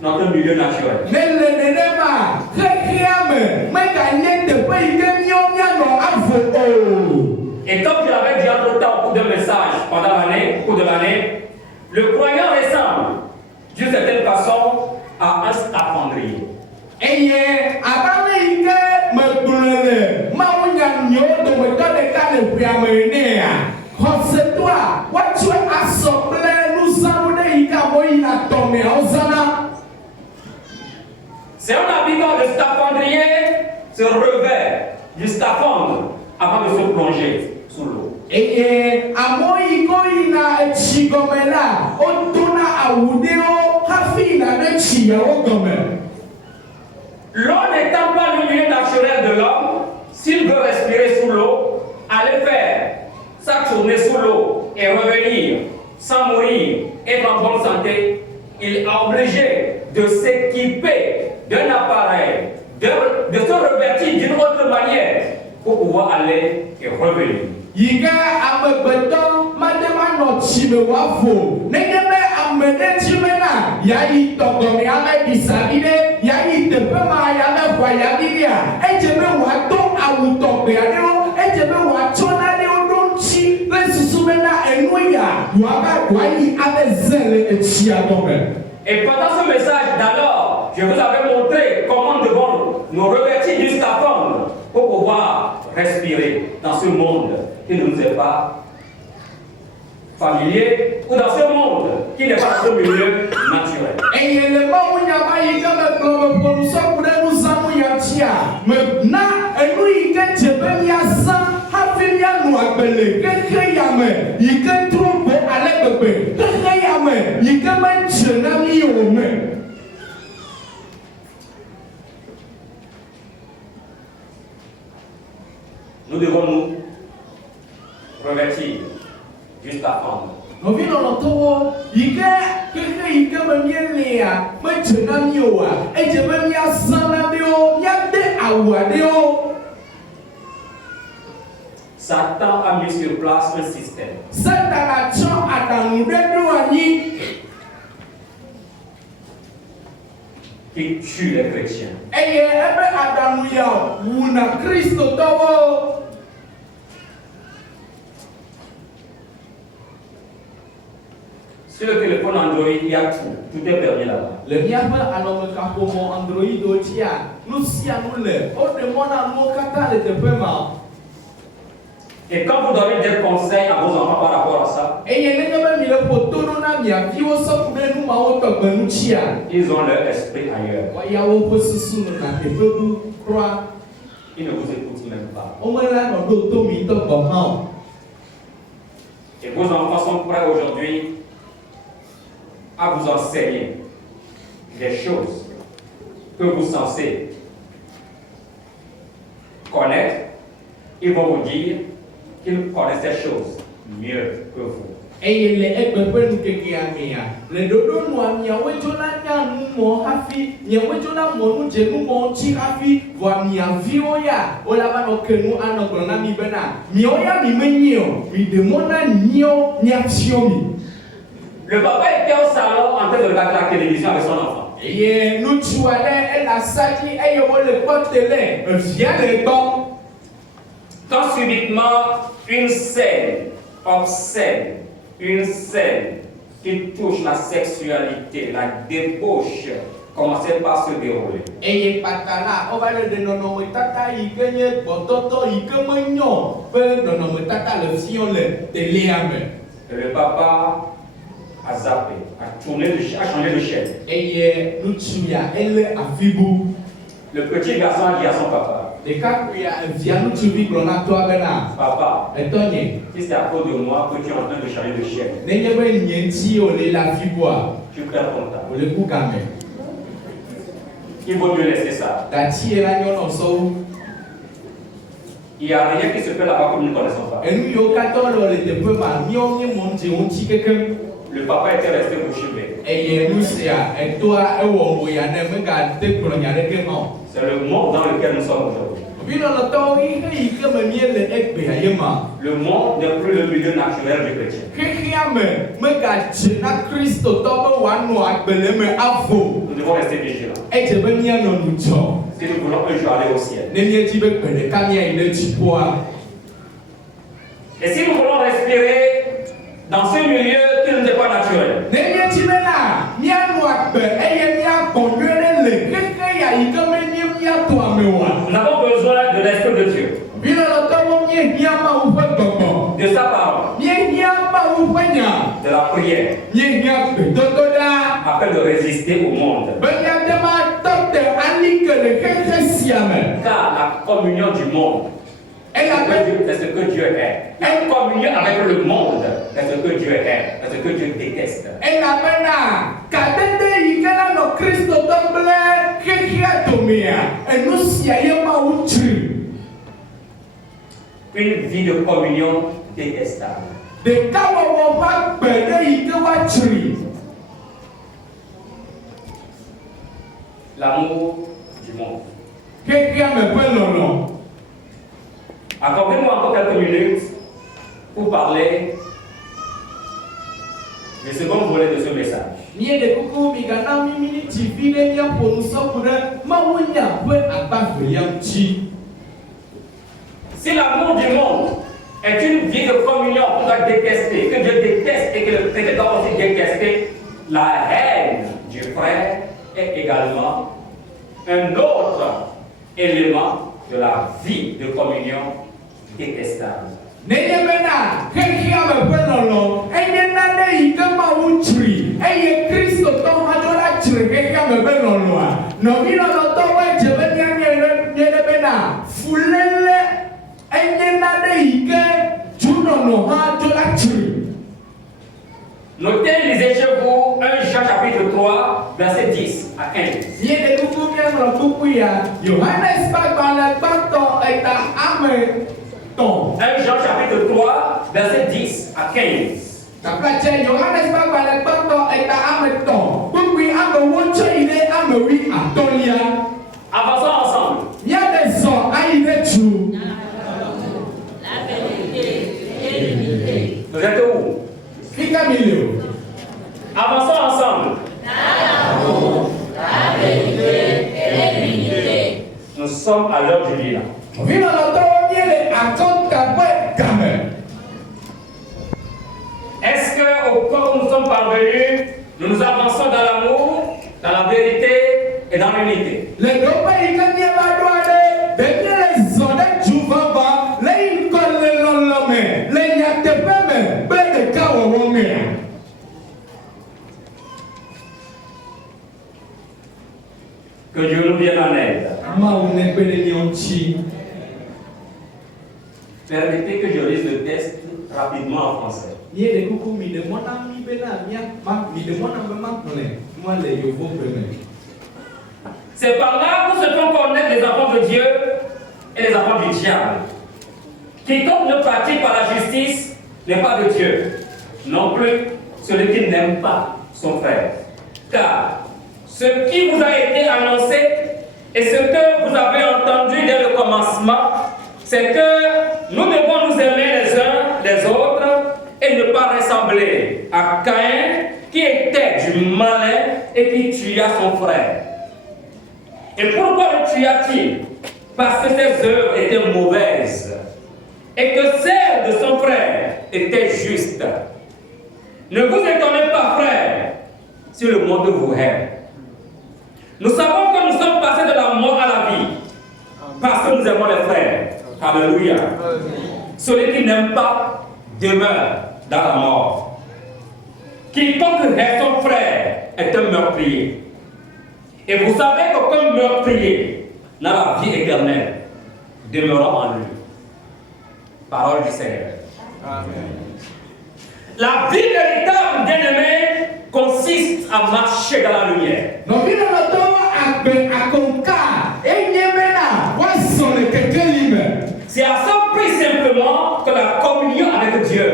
notre milieu naturel. Ne le nenema xexea me meganye teƒe yi ke míawo míanɔ avo o. Et comme je l'avais dit entre temps au cours d'un message pendant l'année, au cours de l'année, le croyant ressemble d'une certaine façon à un scaphandrier. Eye abale yi ke megblɔ le Mawu nyanuwo dometɔ ɖeka le ʋea me enea xɔsetɔa woatsɔe asɔ kple nuzãnu ɖe yi ke amewo yina tɔmeawo zãna. C'est un habit dont le scaphandrier se revêt du scaphandre avant de se plonger sous l'eau. Eye amewo yi ke yina etsi gɔme la wodona awu ɖewo hafi yina ɖe tsiawo gɔme. L'eau n'étant pas le milieu naturel de l'homme, s'il veut respirer sous l'eau, aller faire sa tournée sous l'eau et revenir sans mourir, être en bonne santé, il est obligé de s'équiper d'un appareil, de se revêtir d'une autre manière pour pouvoir aller et revenir. Yiga amebeto madema no chime wafo negebe amede chimena yayi togome ame bisabide yayi tepema yame kwayabidia ejebe wato awutobe adeo ejebe wachona de odonchi lesusumena enuya waga kwayi abezele echiadome. Et pendant ce message d'alors, je vous avais montré comment nous devons nous revêtir du scaphandre pour pouvoir respirer dans ce monde qui ne nous est pas familier ou dans ce monde qui n'est pas notre milieu naturel. Et il est mort où il y a pas eu comme pour nous sortir pour nous amuyantia. Maintenant, nous y a tchebe miasa, hafilia nous appelle, que yame, il que trompe à l'ébé, que yame, il que maintenant mi ome. Nous devons nous revêtir jusqu'à fond. Nous venons l'entendre, il que me mielea, maintenant mi oa, et je me miasa na deo, yade awa deo. Satan a mis sur place un système. Satan a tchon à nous redouani. Qui tue les chrétiens. Eye ebe adamu ya wuna Kristo towo. Sur le téléphone Android, il y a tout est permis là-bas. Le miabe alome kapomo Android otia, nous si anule, o demona no kata le tepema. Et quand vous donnez des conseils à vos enfants par rapport à ça, Eye nengebe mi le potono na mi aviwo so kube nu ma wo togbe chia. ils ont leur esprit ailleurs. Wa ya wo posusu na tebebu croix. Ils ne vous écoutent même pas. O me la no do to mi to bohan. Et vos enfants sont prêts aujourd'hui à vous enseigner des choses que vous êtes censés connaître. Ils vont vous dire qu'ils connaissent ces choses mieux que vous. Eye le egbepe nukeke amia le dodo nu amia wejona nya nu mo hafi nya wejona mo nu je nu mo chi hafi wa mia viwo ya ola ba no kenu anogro na mi bena mi oya mi menyo mi demona nyo nya fiomi. Le papa était au salon en train de regarder la télévision avec son enfant. Eye nu chuale el asaki eye wo le potele via le bon. Quand subitement une scène obscène, une scène qui touche la sexualité, la débauche, commençait par se dérouler. Eye patala o ba le de nono tata ikenye bototo ikemenyo pe nono tata le fion le télé ame. Et le papa a zappé, a changé de chaîne. Eye nuchuya ele afibu. Le petit garçon a dit à son papa, Dekakuya via nuchubi glona to abena. papa, Etonye. si c'est à cause de moi que tu es en train de changer de chaîne, Nenye be nyenti ole la fibwa. tu perds ton temps. Ole kukame. Il vaut mieux laisser ça. Dati ela nyono so. Il n'y a rien qui se fait là-bas que nous ne connaissons pas. Enu yo kato le te pe ma nyonye monje onchi kekem. Le papa était resté bouche bée. Eye nusia etoa ewo ya ne mega te kronya de kemo. C'est le monde dans lequel nous sommes aujourd'hui. Bino lo to ike me miele ekbe ayema. Le monde n'est plus le milieu naturel du chrétien. Kekiame mega jena Kristo to be wanu agbele me afo. Nous devons rester vigilants. Eje be mia no nucho. Si nous voulons un jour aller au ciel. Nenye ti be pele kamia ile chipoa. Et si nous voulons respirer dans ce milieu qui ne n'est pas naturel, Nenye ti be na mia no agbe eye mia konwele le keke ya ikame ni mia to amewa. nous avons besoin de l'Esprit de Dieu, Bino lo to mo mie mia ma u fe gogo. de sa parole, Mie mia ma u fe nya. de la prière, Mie mia be dododa. afin de résister au monde. Benya dema tote anike le keke siame. Car la communion du monde, Elle appelle c'est ce que Dieu est. La communion avec le monde, c'est ce que Dieu est, c'est ce que Dieu déteste. elle appelle là. Kadende ikela no Kristo tomble kekia tomia. Enu sia yema utri. Une vie de communion détestable. Dekawɔwɔ va gbe ɖe yi ke woatsri. L'amour du monde. Xexea me ƒe lɔlɔ. Accordez-moi encore quelques minutes pour parler du second volet de ce message. Mie de kuku mi gana mi miniti vi ɖe míaƒo nusɔku ɖe mawunya ƒe akpavelia ŋuti. Si l'amour du monde est une vie de communion qu'on doit détester, que Dieu déteste et que le chrétien doit aussi détester, la haine du frère est également un autre élément de la vie de communion détestable. Nenye bena xexea me ƒe lɔlɔ enye nane yi ke Mawu tsri eye Kristotɔ hã dzo la tsri xexea me ƒe lɔlɔa. Nɔvi lɔlɔtɔwoe dze be mie ɖe bena fuléle enye nane yi ke dzunɔnɔ hã dzo la tsri. Notez, lisez chez vous 1 Jean chapitre 3, verset 10 à 15. Mie de kuku miaŋlɔ kuku ya Yohanes ƒe agbalẽ gbãtɔ eta ame 1 Jean chapitre 3, verset 10 à 15. Kaplatse Yohanes ƒe agbalẽ gbãtɔ eta ame 3. Kpukpui amewo tso yi ɖe ame 15. Avançons ensemble. Míaɖe zɔ ayi ɖe tu. Vous êtes où? Fika mi le o. Avançons ensemble. Nous sommes à l'heure du bilan. Vi lɔlɔtɔwo mie le akɔnta ƒe game. Est-ce qu'au point où nous sommes parvenus, nous avançons dans l'amour, dans la vérité et dans l'unité? Le ɖoƒe yi ke mieva ɖo aɖe, ɖe mie le zɔ ɖe tu vava, le yi ŋkɔ le lɔlɔ me, le nyateƒe me kple ɖekawɔwɔ mea. Que Dieu nous vienne en aide. Mawu ne kpe ɖe mía ŋuti. Permettez que je lise le texte rapidement en français. Mie de kuku mi de mɔ na mi bena mi de mɔ na be ma xlẽ nua le yovo ƒe me. C'est par là que se font connaître les enfants de Dieu et les enfants du diable. Quiconque ne pratique pas la justice n'est pas de Dieu, non plus celui qui n'aime pas son frère. Car ce qui vous a été annoncé et ce que vous avez entendu dès le commencement, c'est que nous devons nous aimer les uns les autres et ne pas ressembler à Caïn qui était du malin et qui tua son frère. Et pourquoi le tua-t-il? Parce que ses œuvres étaient mauvaises et que celles de son frère étaient justes. Ne vous étonnez pas, frère, si le monde vous aime. Nous savons que nous sommes passés de la mort à la vie parce que nous aimons les frères. Alléluia. Celui qui n'aime pas demeure dans la mort. Quiconque hait son frère est un meurtrier. Et vous savez qu'aucun meurtrier n'a la vie éternelle demeurant en lui. Parole du Seigneur. Amen. La vie véritable, bien-aimée, consiste à marcher dans la lumière. C'est à ce prix simplement que la communion avec Dieu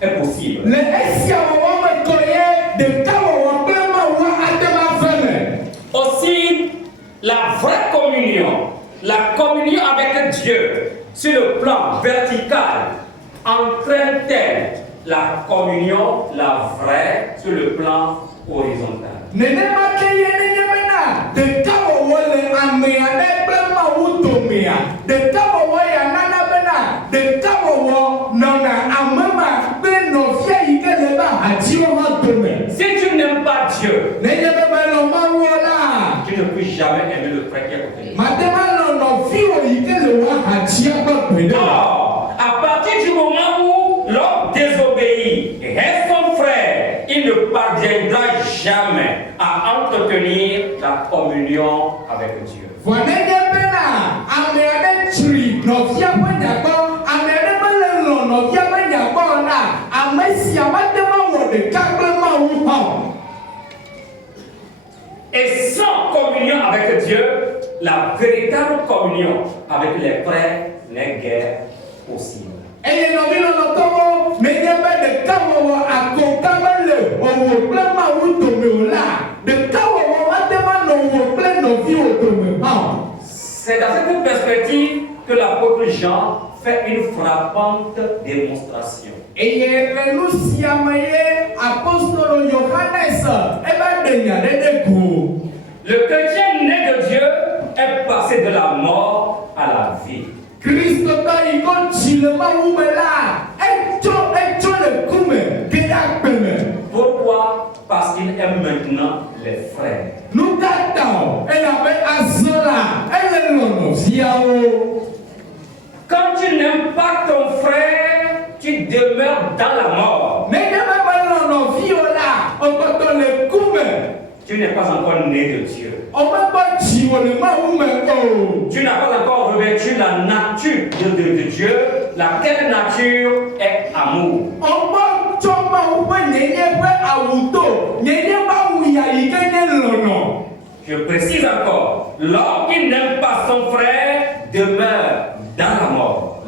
est possible. Aussi, la vraie communion, la communion avec Dieu sur le plan vertical, entraîne-t-elle la communion, la vraie, sur le plan horizontal? Si tu n'aimes pas Dieu, tu ne peux jamais aimer le frère qui est à côté. Or, à partir du moment où l'homme désobéit et est son frère, il ne parviendra jamais à entretenir la communion avec Dieu. Et sans communion avec Dieu, la véritable communion avec les frères n'est guère possible. nenye be ɖeka wɔwɔ akɔka mele ɔwɔ kple mawu dome o la ɖeka wɔwɔ mate ma nɔ wɔ kple nɔviwo dome hã. C'est dans cette perspective que l'apôtre Jean fait une frappante démonstration. Eye le nu sia me ye apostolo Yohanes ebe ɖe nya ɖe ɖe go. Le chrétien né de Dieu est passé de la mort à la vie. Kristo tɔ yi ko tsi le Mawu me la etso le ku me ge ɖe agbe me. Pourquoi? Parce qu'il aime maintenant les frères. Nu ka ta o elabe azɔ la ele lɔlɔ viawo. Quand tu n'aimes pas ton frère, tu demeures dans la mort. Nenye be be lɔlɔ viwo la ɔkɔtɔ le ku me. Tu n'es pas encore né de Dieu. Tu n'as pas encore revêtu la nature de Dieu, laquelle nature est amour. Je précise encore, l'homme qui n'aime pas son frère demeure dans la mort.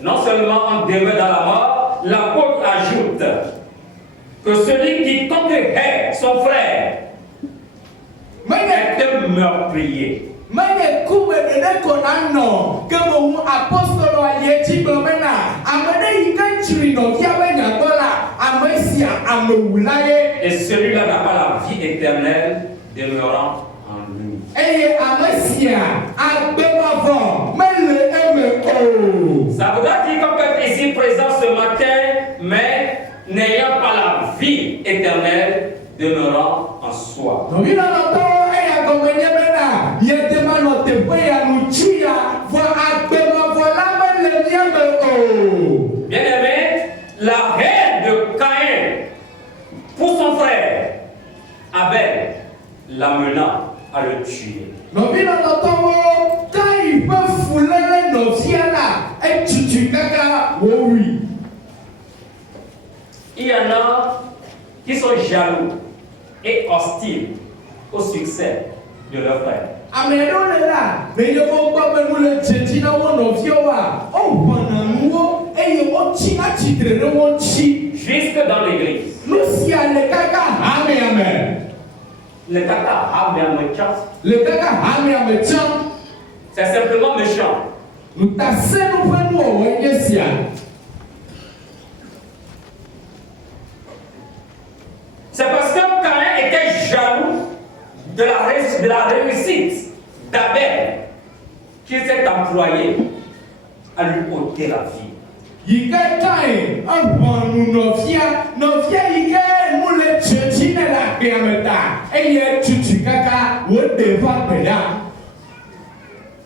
Non seulement on demeure dans la mort, l'apôtre ajoute que celui qui hait son frère est un meurtrier. Et celui-là n'a pas la vie éternelle demeurant en lui. Ça voudra dire qu'on peut être ici présent ce matin, mais n'ayant pas la vie éternelle demeurant en soi. Bien-aimé, la haine de Caïn pour son frère Abel l'amenant à le tuer. Il y en a qui sont jaloux et hostiles au succès de leur frère. Jusque dans l'église. Le caca, c'est simplement méchant. C'est parce que Caïn était jaloux de la réussite d'Abel qu'il s'est employé à lui ôter la vie.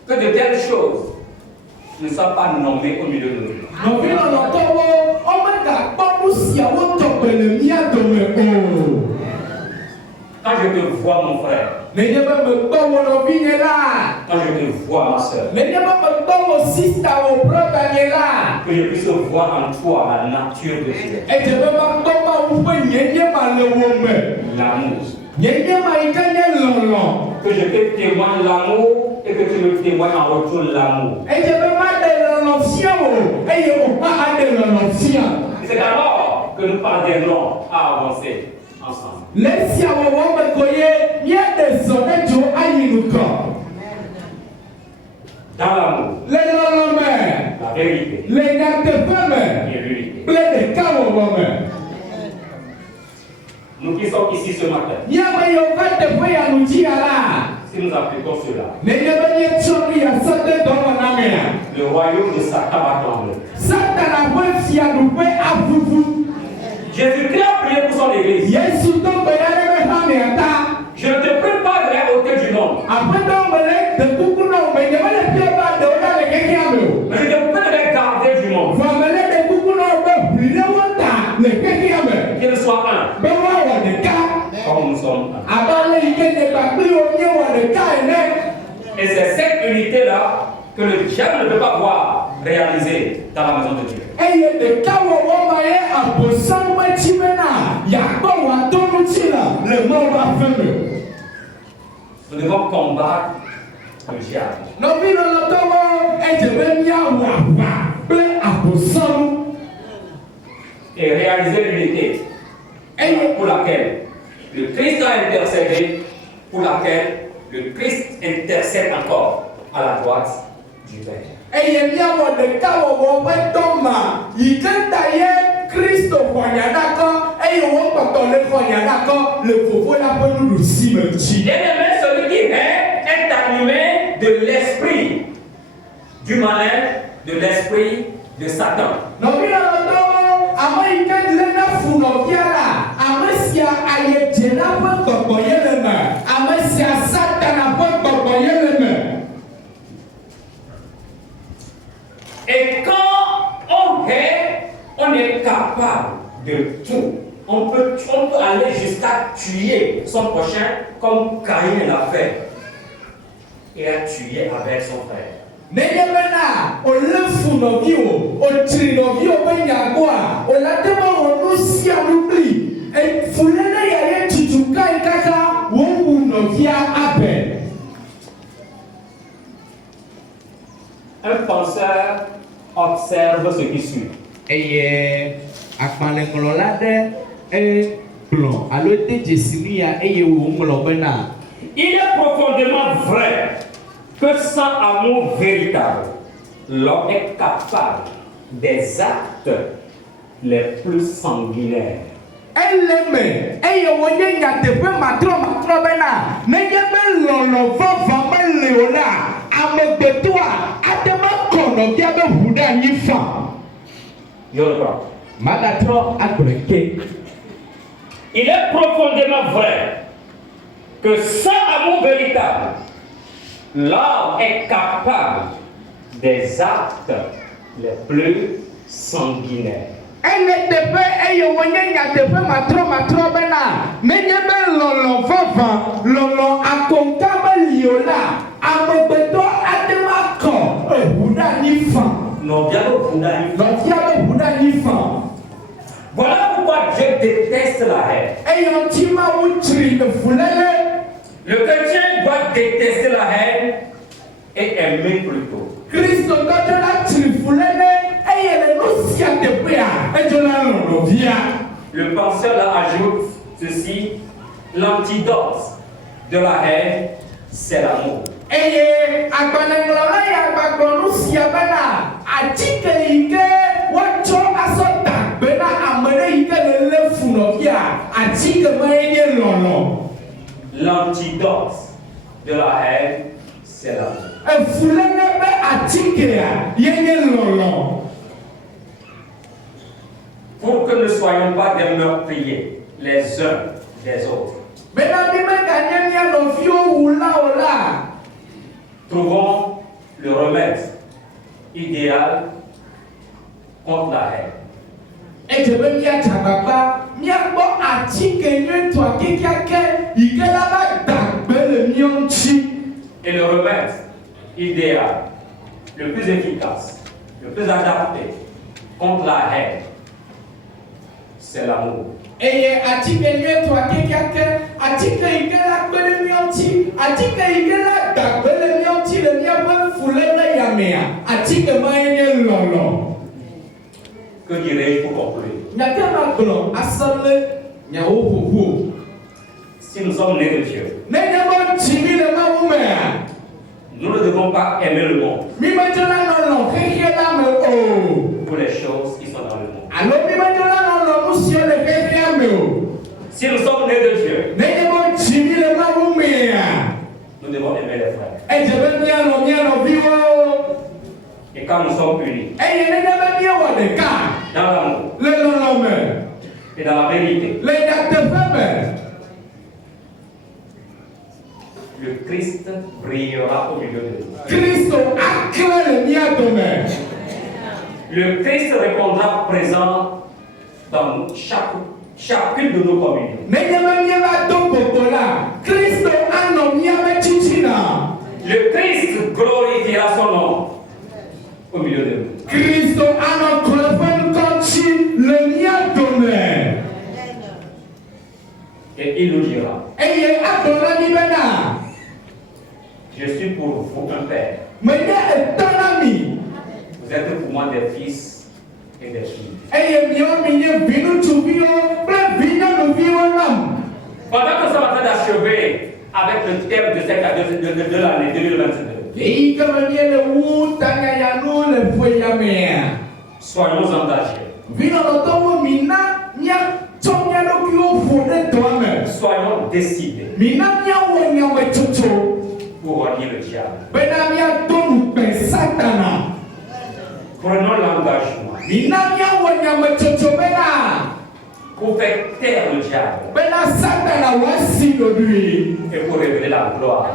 Que de telles choses ne soient pas nommées au milieu de nous. Quand je te vois, mon frère, quand je te vois, ma soeur, que je puisse voir en toi la nature de Dieu, l'amour, que je te témoigne l'amour et que tu me témoignes en retour l'amour. C'est alors que nous parviendrons à avancer ensemble. Dans l'amour, la vérité et l'unité. Nous qui sommes ici ce matin, si nous appliquons cela, le royaume de Satan va trembler. Jésus-Christ a prié pour son église. Je ne te prie pas de la hauteur du nom. Mais je te prie de les garder du monde. Qu'ils soient un. Comme nous sommes un. Et c'est cette unité-là que le diable ne peut pas voir réaliser dans la maison de Dieu. Nous devons combattre le diable. Nɔvi lɔlɔtɔwo edze be míawɔ aʋa kple abosɔnu. Et réaliser l'unité pour laquelle le Christ a intercédé, pour laquelle le Christ intercède encore à la droite du Père. Eye míawɔ ɖeka wɔwɔ ƒe dɔma yi ke ta ye Kristo xɔnya nakɔ eye wo kpɔtɔ le xɔnya nakɔ le Fofo la ƒe nuɖusime dzi. Bien-aimé, celui qui est animé de l'esprit du malin, de l'esprit de Satan. Nɔvi lɔlɔtɔwo ame yi ke le na fu nɔvia la ame sia ayedzela ƒe gbɔgbɔ ye le me ame sia Satana ƒe gbɔgbɔ ye le me. Et quand on est capable de tout, on peut aller jusqu'à tuer son prochain comme Caïn l'a fait et a tué avec son frère. Nenye bena ole fu nɔviwo, o tsri nɔviwo be nyagoa, o la te be wɔ nu sia nu bli. Fulele ya ye tutu kai kaka wo wu nɔvia Abel. Un penseur observe ce qui suit. Eye akpalẽŋlɔla ɖe egblɔ alo de dzesinu ya eye wòŋlɔ bena. Il est profondément vrai que sans amour véritable, l'homme est capable des actes les plus sanguinaires. Ele me eye wònye nyateƒe matrɔmatrɔ bena nenye be lɔlɔ vɔvɔ mele o la amegbetɔa ate mekɔ nɔvia be ʋu ɖe anyi fa. Je reprends. Magatrɔ agblɔe ke. Il est profondément vrai que sans amour véritable, l'homme est capable des actes les plus sanguinaires. Ele teƒe eye wònye nyateƒe matrɔmatrɔ bena nenye be lɔlɔ vɔvɔ lɔlɔ akonka meli o la amegbetɔ ate makɔ eʋu ɖe anyi fa. Nɔvia be ʋu ɖe anyi fa. Voilà pourquoi Dieu déteste la haine. Eye ŋuti Mawu tsri efuléle. Le chrétien doit détester la haine et aimer plutôt. Kristo tɔjɔ la tsri fuléle eye le nu sia teƒea edzo la lɔ nɔvia. Le penseur là ajoute ceci: l'antidote de la haine, c'est l'amour. Eye agbalẽŋlɔla ya gbagblɔ nu sia bena atike yi ke woatsɔ azɔ da gbe na ame ɖe yi ke le lé fu nɔvia atike me nye lɔlɔ. L'antidote de la haine, c'est l'amour. Efuléle be atikea ye nye lɔlɔ. Pour que nous ne soyons pas des meurtriers les uns des autres. Bena mi meganye mia nɔviwo wula o la. Trouvons le remède idéal contre la haine. Edze be míatsa agbagba míakpɔ atike nyuitɔ kekeake yi ke la va da gbe le mía ŋuti. Et le remède idéal, le plus efficace, le plus adapté contre la haine, c'est l'amour. Eye atike nyuitɔ kekeake atike yi ke la gbe le mía ŋuti atike yi ke la da gbe le mía ŋuti le míaƒe fuléle yamea atike ma ye nye lɔlɔ. Que dirais-je pour conclure? Nyake ma gblɔ asele nyawo ƒoƒo. Si nous sommes nés de Dieu, Nenye be tsi mi le Mawu mea, nous ne devons pas aimer le monde mi medzo la nɔ lɔ xexea la me o. pour les choses qui sont dans le monde. Alo mi medzo la nɔ lɔ nu siwo le xexea me o. Si nous sommes nés de Dieu, Nenye be tsi mi le Mawu mea, nous devons aimer les frères. edze be míanɔ mía nɔviwo. Et quand nous sommes unis Eye nenye be míewɔ ɖeka dans l'amour le lɔlɔ me, et dans la vérité, le nyateƒe me, le Christ brillera au milieu de nous. Kristo akle le mía dome. Le Christ répondra présent dans chacune de nos communions. Nenye be míeva do gbogbo la, Kristo anɔ míaƒe titina. Le Christ glorifiera son nom au milieu de nous. Kristo anɔ kplɔ ƒe ŋkɔtsi le mía dome. Et il nous dira: Eye agblɔ na mí bena je suis pour vous Vous êtes pour moi des fils et des filles. Pendant que ça va d'achever avec le thème de cette année de l'année 2022, soyons engagés. Soyons décidés pour relier le diable. Prenons l'engagement pour faire taire le diable et pour révéler la gloire.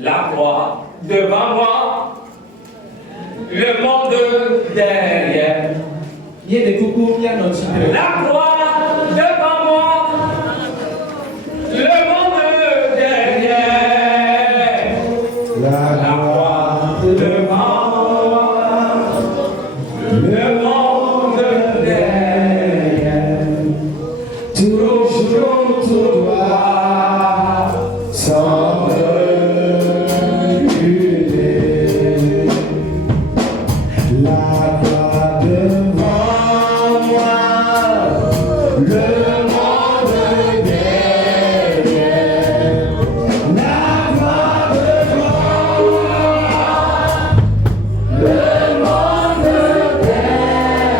La croix devant moi, le monde derrière. La croix